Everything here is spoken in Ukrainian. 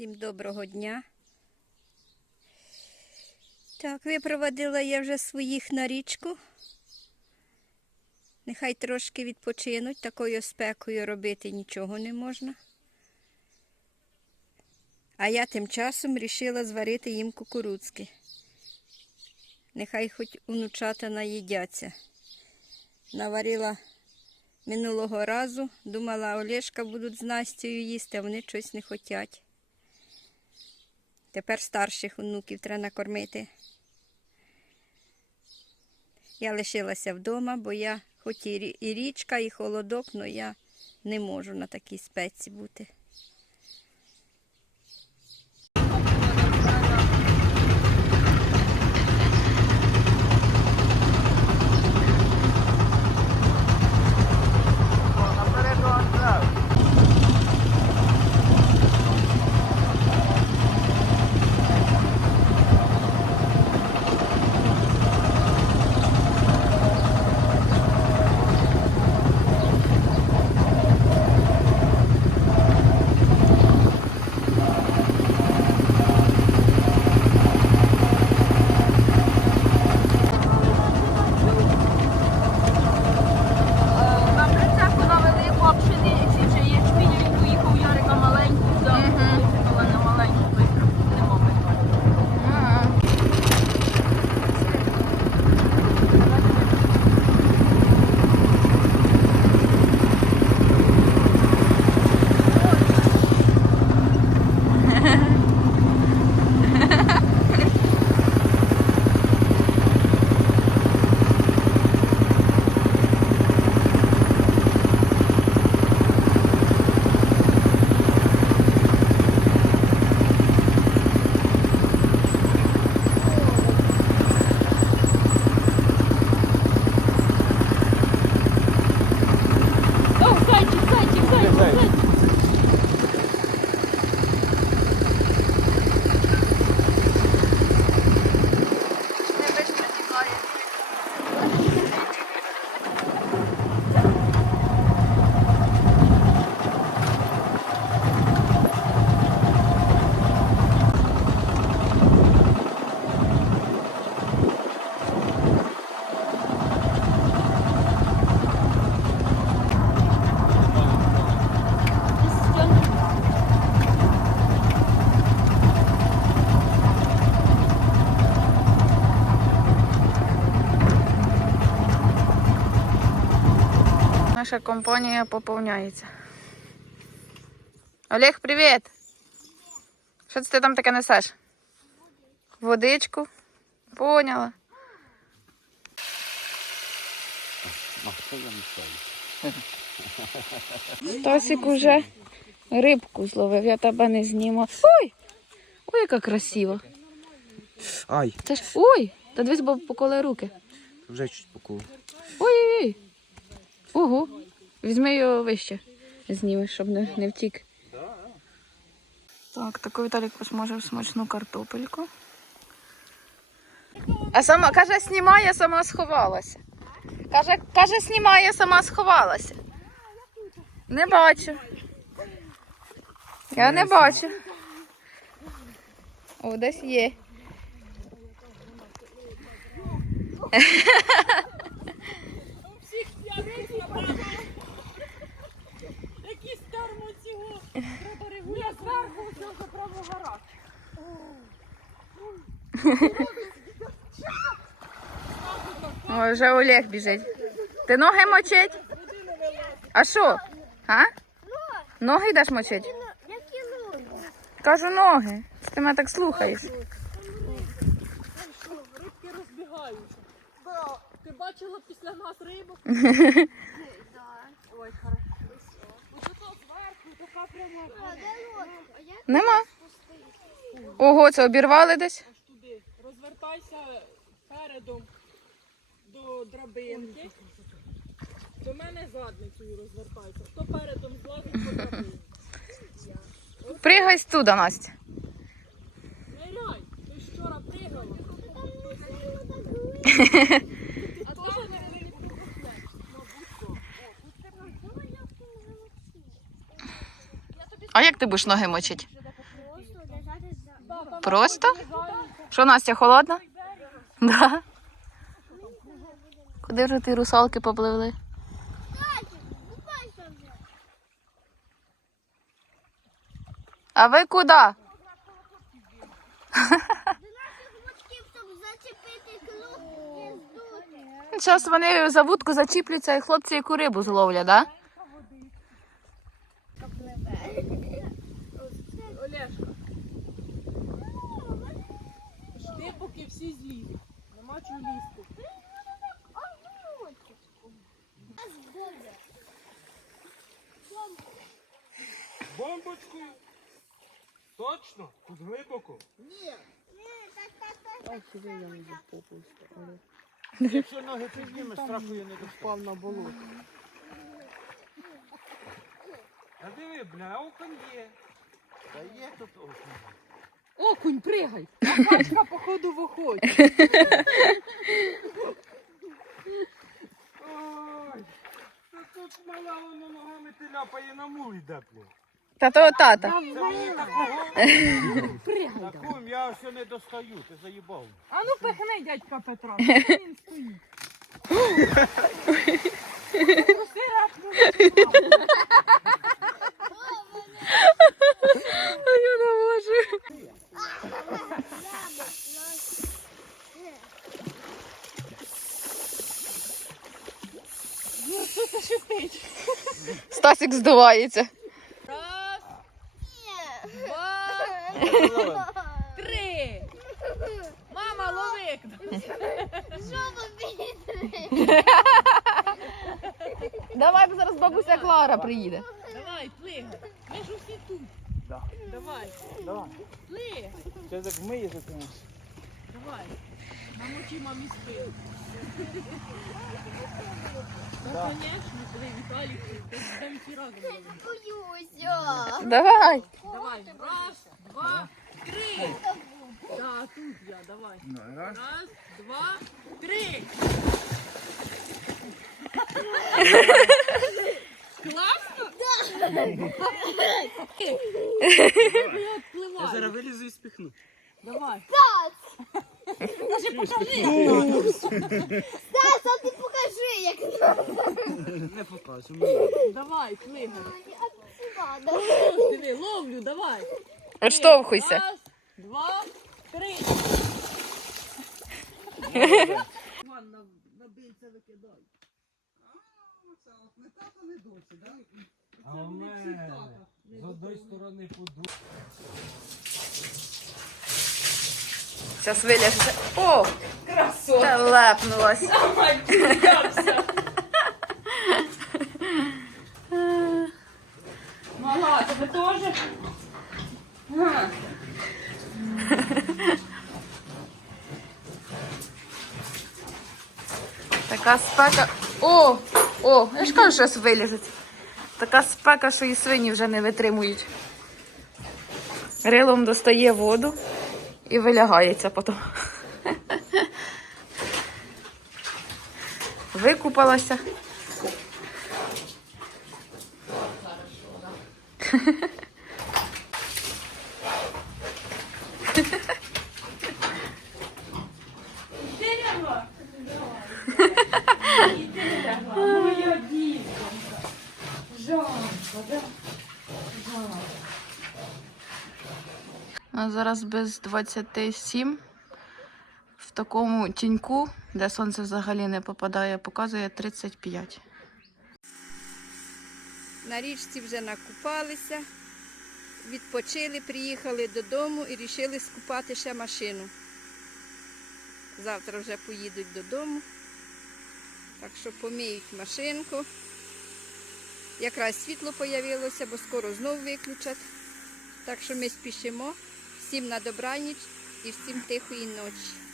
Всім доброго дня. Так, випровадила я вже своїх на річку. Нехай трошки відпочинуть, такою спекою робити нічого не можна. А я тим часом рішила зварити їм кукурудзки. Нехай хоч внучата наїдяться. Наварила минулого разу, думала, Олешка будуть з Настю їсти, а вони щось не хочуть. Тепер старших онуків треба накормити. Я лишилася вдома, бо я хоч і річка, і холодок, але я не можу на такій спеці бути. Наша компанія поповняється. Олег, привіт! Що це ти там таке несеш? Водичку? Поняла. Тосик уже рибку зловив, я тебе не зніму. Ой! Ой, яка красива. Ай, Це ж. Ой! Та дивись, бо поколи руки. вже чуть покув. Ой-ой-ой. Візьми його вище. Знімеш, щоб не, не втік. Так, таку Віталік посмажив смачну картопельку. А сама каже, знімай, сама сховалася. Каже, каже, знімай, сама сховалася. Не бачу. Я не бачу. О, десь є. зверху всього прямо гора. Ой, вже Олег біжить. Ти ноги мочить? А що? А? Ноги йдеш мочить? Кажу ноги. Ти мене так слухаєш. Рибки розбігаються. Ти бачила після нас рибу? Ой, хорошо. Ось ото зверху, така прямо Нема. Ого, це обірвали десь? аж туди. Розвертайся передом до драбинки. До мене задницею розвертайся. Хто передом злазить по драбинці? Пригай туди, Настя. Ниряй, ти вчора пригала. Ти теж не вилізла. Мабуть, що. А як ти будеш ноги мочити? Просто? Що, Настя, холодна? Да. Куди вже ті русалки попливли? А ви куди? Зараз вони за вудку зачіпляться і хлопці яку рибу зловлять, да? Всі злізуть. Нема чого лізти. Бомбочкою? Точно? Тут глибоко? Якщо ноги підніме, страху я не впав на болото. А диви, бля, окон є. Та є тут окон. Окунь, пригай. А качка, походу, виходить. Ой, та тут мала воно ногами ти ляпає на мул йде, блін. Та то тата. Це мені такого? Пригай. Такого я все не достаю, ти заїбав. А ну пихни дядька Петра. що Він стоїть. Пусти. Я не можу. Стасик здувається. Раз, два, три. Мама, лови. Давай, бо зараз бабуся Клара приїде. Давай, плигай. Ми ж усі тут. Давай. Давай. Плигай. Це так вмиє за комусь. Давай. Намочи мамі спину. Ну, конечно, коли Віталік, ти будемо всі разом ловити. Боюся. Давай. Давай, раз, два, три. Да, тут я, давай. Раз, два, три. Класно? Я зараз вилізу і спіхну. Давай. Стас, а ти покажи, як Не покажу. Давай, плигай. Диви, ловлю, давай. Отштовхуйся. Раз, два, три. Ван на, на бильце викидай. А у мене з одної сторони поду. Зараз виляжеться. О! Красота! Та лепнулась. Мала, тебе теж? Така спека. О! О! Я ж кажу, що виліжеться. Така спека, що і свині вже не витримують. Рилом достає воду і вилягається потім. Викупалася. А зараз без 27 в такому тіньку, де сонце взагалі не попадає, показує 35. На річці вже накупалися, відпочили, приїхали додому і вирішили скупати ще машину. Завтра вже поїдуть додому. Так що поміють машинку. Якраз світло появилося, бо скоро знов виключать. Так що ми спішимо. Всім на добраніч і всім тихої ночі.